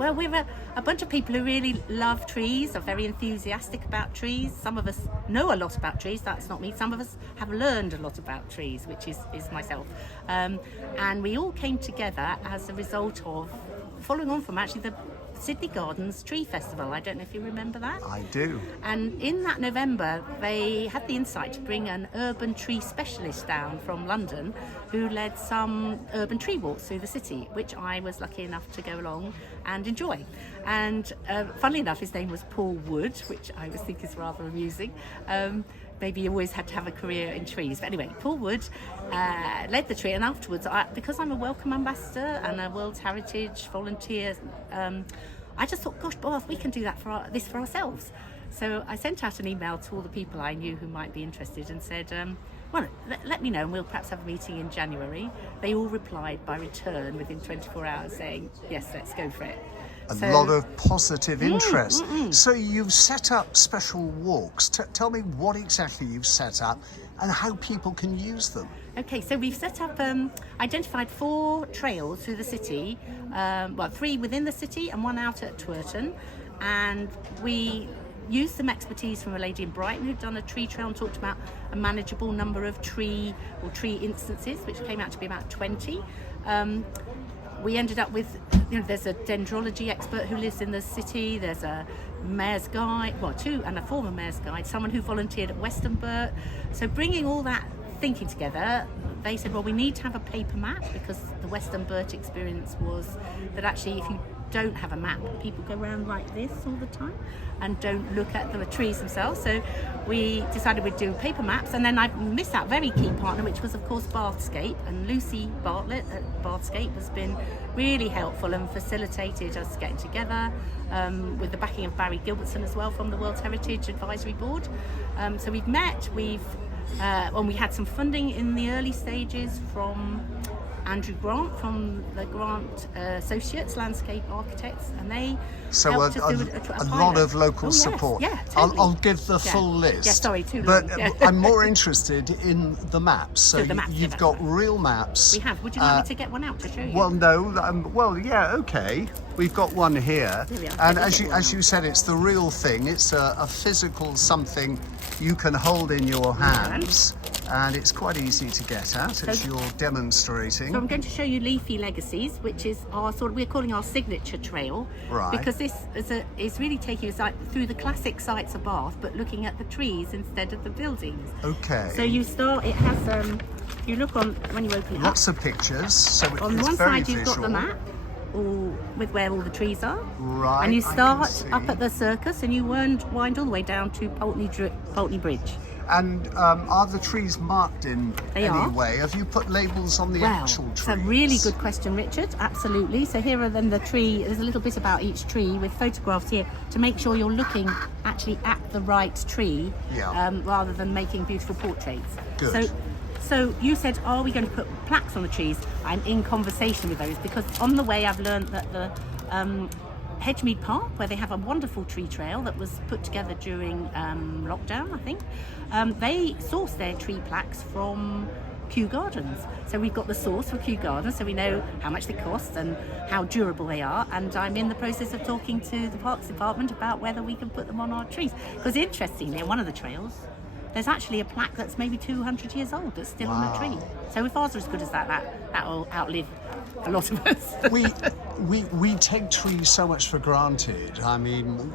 Well, we're a bunch of people who really love trees, are very enthusiastic about trees. Some of us know a lot about trees, that's not me. Some of us have learned a lot about trees, which is myself. And we all came together as a result of following on from actually the Sydney Gardens Tree Festival. I don't know if you remember that. I do. And in that November, they had the insight to bring an urban tree specialist down from London who led some urban tree walks through the city, which I was lucky enough to go along and enjoy. And funnily enough, his name was Paul Wood, which I always think is rather amusing. Maybe you always had to have a career in trees. But anyway, Paul Wood led the tree, and afterwards, because I'm a Welcome Ambassador and a World Heritage volunteer, I just thought, gosh, Bath, we can do that this for ourselves. So I sent out an email to all the people I knew who might be interested and said, well, let me know and we'll perhaps have a meeting in January. They all replied by return within 24 hours saying, yes, let's go for it. A lot of positive interest. So you've set up special walks. Tell me what exactly you've set up and how people can use them. Okay, so we've set up, identified 4 trails through the city, 3 within the city and 1 out at Twerton. And we used some expertise from a lady in Brighton who'd done a tree trail and talked about a manageable number of tree instances, which came out to be about 20. We ended up with, there's a dendrology expert who lives in the city, there's a mayor's guide, 2, and a former mayor's guide, someone who volunteered at Western Burt. So bringing all that thinking together, they said, well, we need to have a paper map, because the Western Burt experience was that actually if you don't have a map, people go around like this all the time and don't look at the trees themselves. So we decided we'd do paper maps, and then I missed that very key partner, which was of course Bathscape, and Lucy Bartlett at Bathscape has been really helpful and facilitated us getting together, with the backing of Barry Gilbertson as well from the World Heritage Advisory Board. So we've met, we had some funding in the early stages from Andrew Grant from the Grant Associates, Landscape Architects, and they helped us do a lot of local support. Yes, yeah, totally. I'll give the full list. Yeah, sorry, too long. But I'm more interested in the maps. So you've got real maps. We have. Would you like me to get one out to show you? Well, no. Yeah, okay. We've got one here. And as you said, it's the real thing. It's a physical something you can hold in your hands. And it's quite easy to get at as you're demonstrating. So I'm going to show you Leafy Legacies, which is we're calling our signature trail. Right. Because this is really taking us through the classic sites of Bath, but looking at the trees instead of the buildings. Okay. So you start, it has, you look on, when you open it lots up. of pictures, so it's on very one side visual. you've got the map, with where all the trees are. Right. And you start up at the circus and you wind all the way down to Pulteney Bridge. And are the trees marked in any way? Have you put labels on the actual trees? It's a really good question, Richard. Absolutely. So here are then the tree. There's a little bit about each tree with photographs here to make sure you're looking actually at the right tree, rather than making beautiful portraits. Good. So you said, are we going to put plaques on the trees? I'm in conversation with those, because on the way I've learned that the Hedgemead Park, where they have a wonderful tree trail that was put together during lockdown, I think, they source their tree plaques from Kew Gardens. So we've got the source for Kew Gardens, so we know how much they cost and how durable they are. And I'm in the process of talking to the Parks Department about whether we can put them on our trees. Because interestingly, on one of the trails, there's actually a plaque that's maybe 200 years old that's still on the tree. So if ours are as good as that'll outlive a lot of us. we take trees so much for granted. I mean,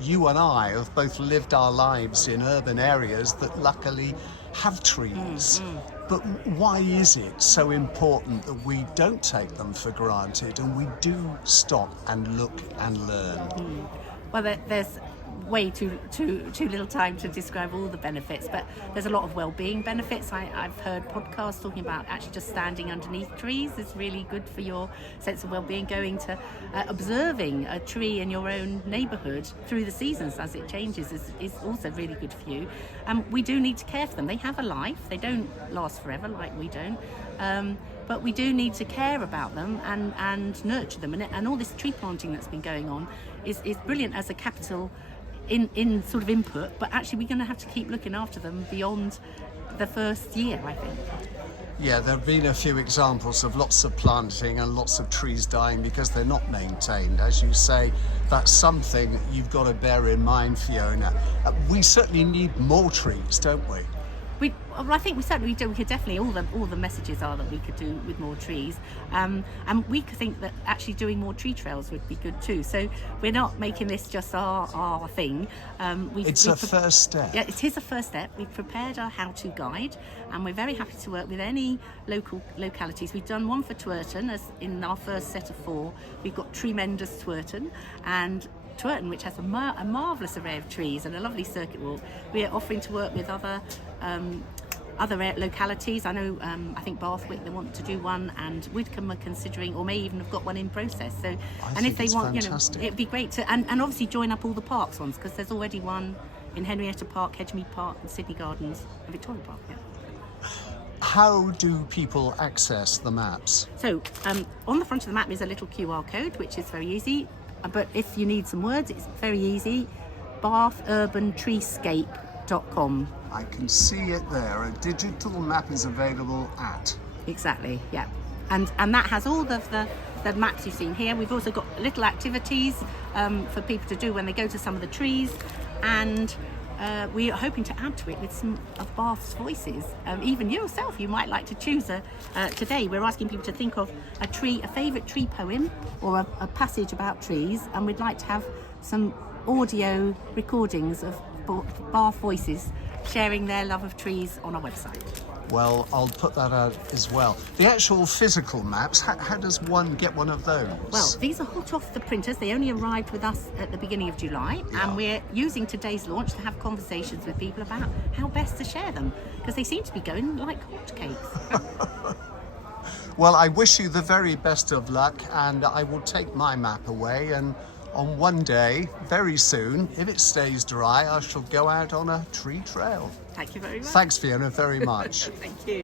you and I have both lived our lives in urban areas that luckily have trees. But why is it so important that we don't take them for granted and we do stop and look and learn? Well, there's way too little time to describe all the benefits, but there's a lot of well-being benefits. I've heard podcasts talking about actually just standing underneath trees is really good for your sense of well-being. Going to observing a tree in your own neighbourhood through the seasons as it changes is also really good for you. We do need to care for them. They have a life. They don't last forever like we don't. But we do need to care about them and nurture them. And all this tree planting that's been going on is brilliant as a capital in sort of input, but actually we're going to have to keep looking after them beyond the first year, I think. Yeah, there have been a few examples of lots of planting and lots of trees dying because they're not maintained. As you say, that's something that you've got to bear in mind, Fiona. We certainly need more trees, don't we? Well, I think we certainly do. We could definitely, all the messages are that we could do with more trees, and we could think that actually doing more tree trails would be good too. So we're not making this just our thing. It's a first step. Yeah, it is a first step. We've prepared our how-to guide, and we're very happy to work with any localities. We've done one for Twerton, as in our first set of 4. We've got Tremendous Twerton, and Twerton, which has a marvellous array of trees and a lovely circuit walk. We are offering to work with other localities. I know, I think Bathwick, they want to do one, and Widcombe are considering, or may even have got one in process. So, and if they want, fantastic. it'd be great to, and obviously join up all the parks ones, because there's already one in Henrietta Park, Hedgemead Park, and Sydney Gardens, and Victoria Park. Yeah. How do people access the maps? So, on the front of the map is a little QR code, which is very easy. But if you need some words, it's very easy. BathUrbanTreescape.com. I can see it there. A digital map is available at. Exactly, yeah. And that has all of the maps you've seen here. We've also got little activities for people to do when they go to some of the trees. And we are hoping to add to it with some of Bath's voices. Even yourself, you might like to choose today. We're asking people to think of a favourite tree poem or a passage about trees, and we'd like to have some audio recordings of Bath voices sharing their love of trees on our website. Well, I'll put that out as well. The actual physical maps, how does one get one of those? Well, these are hot off the printers. They only arrived with us at the beginning of July, and we're using today's launch to have conversations with people about how best to share them, because they seem to be going like hotcakes. Well, I wish you the very best of luck, and I will take my map away, and on one day, very soon, if it stays dry, I shall go out on a tree trail. Thank you very much. Thanks, Fiona, very much. Thank you.